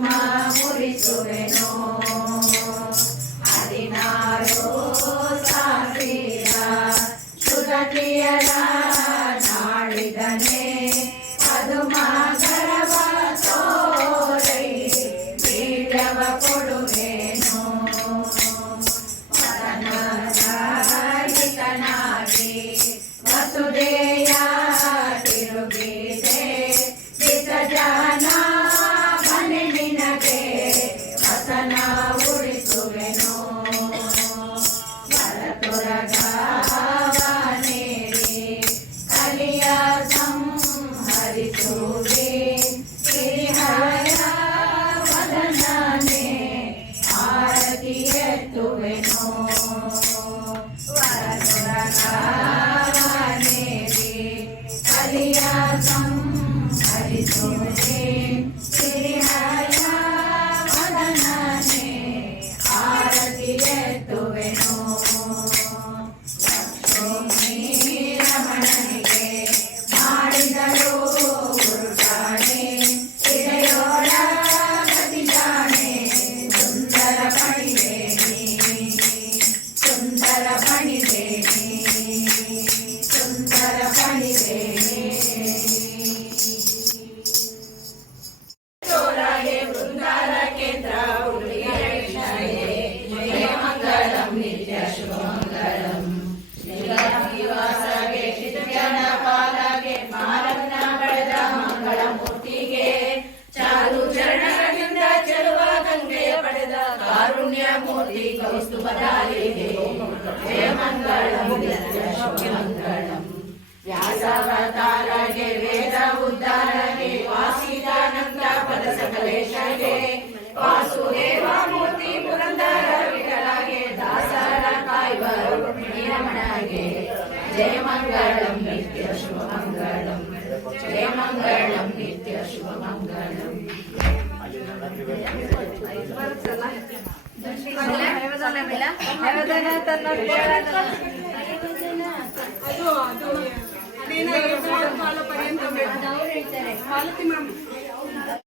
માં પૂરી સુબેનો व्यासवतारगे वेद उद्धारणे वासीदानन्द पद सकलेशगे वासुदेवामूर्ति पुरन्दर विठलगे दासर कायवर निरमणगे जय मङ्गलम् नित्य शुभमङ्गलम् जय मङ्गलम् नित्य शुभमङ्गलम् ಅದು ಅದೇನೋ ಎರಡು ವಾರ ಕಾಲ ಪರ್ಯಂತ ಮಾಲತಿ ಮ್ಯಾಮ್